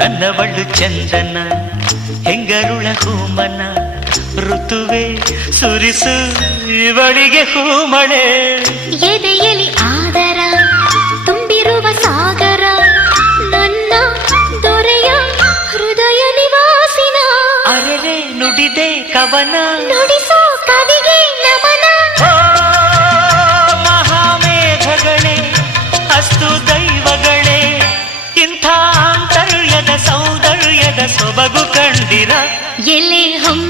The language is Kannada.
ನನ್ನವಳು ಚಂದನ ಹೆಂಗರುಳ ಹೂಮನ ಋತುವೆ ಸುರಿಸು ಇವಳಿಗೆ ಹೂಮಳೆ ಎದೆಯಲಿ ಆದರ ತುಂಬಿರುವ ಸಾಗರ ನನ್ನ ದೊರೆಯ ಹೃದಯ ನಿವಾಸಿನ ಅರೆರೆ ನುಡಿದೆ ಕವನ ನುಡಿಸೋ ಕವಿಗೆ ನಮನ ಓ ಮಹಾಮೇಘಗಳೇ ಅಸ್ತು ದೈವಗಳೇ ಇಂಥ ಆಂತರ್ಯದ ಸೌಂದರ್ಯದ ಸೊಬಗು ಕಂಡಿರ ಎಲೆ ಹಮ್ಮ